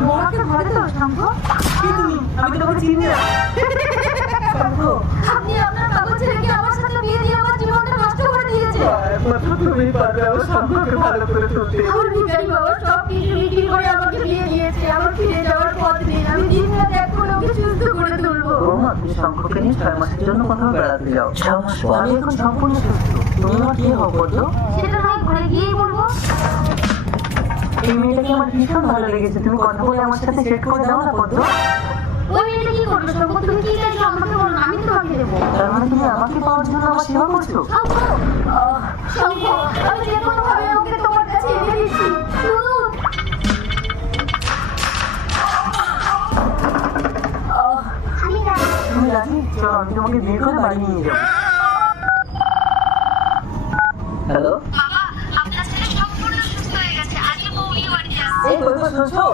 বৌমাকে ঘরে তো শঙ্খ। কি তুমি? আমি তো তোমাকে চিনি না। শঙ্খ, আপনি আপনার কাগজ ছেলেকে আমার সাথে বিয়ে দিয়ে আমার জীবনটা নষ্ট করে দিয়েছে। একমাত্র তুমিই পারবে আমার শঙ্খকে ভালো করে তুলতে। আমার ভিখারি বাবা সব কিছু বিক্রি করে আমাকে বিয়ে দিয়েছে। আমার ফিরে যাওয়ার পথ নেই। আমি দিন রাত এক করে ওকে সুস্থ করে তুলবো। বৌমা, তুমি শঙ্খকে নিয়ে 6 মাসের জন্য কোথাও বেড়াতে যাও। 6 মাস পর আমি এখন সম্পূর্ণ সুস্থ। তুমি আমার কি হও পদ্ম? সেটা নয় ঘরে গিয়েই বলবো। এই মেয়েটাকে আমার ভীষণ ভালো লেগেছে। তুমি কথা বলে আমার সাথে সেট করে দাও না পদ্ম। ওই মেয়েটা কি করবে শঙ্খ? তুমি কি চাইছো আমাকে বলো না, আমি তোমাকে দেবো। তার মানে তুমি আমাকে পাওয়ার জন্য আমার সেবা করছো? শঙ্খ, আমি যে কোনো ভাবে ওকে তোমার কাছে এনে দিচ্ছি। শুনুন। তুমি রাজি? চলো আমি তোমাকে বিয়ে করে বাড়ি নিয়ে যাবো। হ্যালো, বাবা, আপনার ছেলে সম্পূর্ণ সুস্থ হয়ে গেছে। আজকে বউ নিয়ে বাড়িতে আসছে। এই বলবো শুনছো?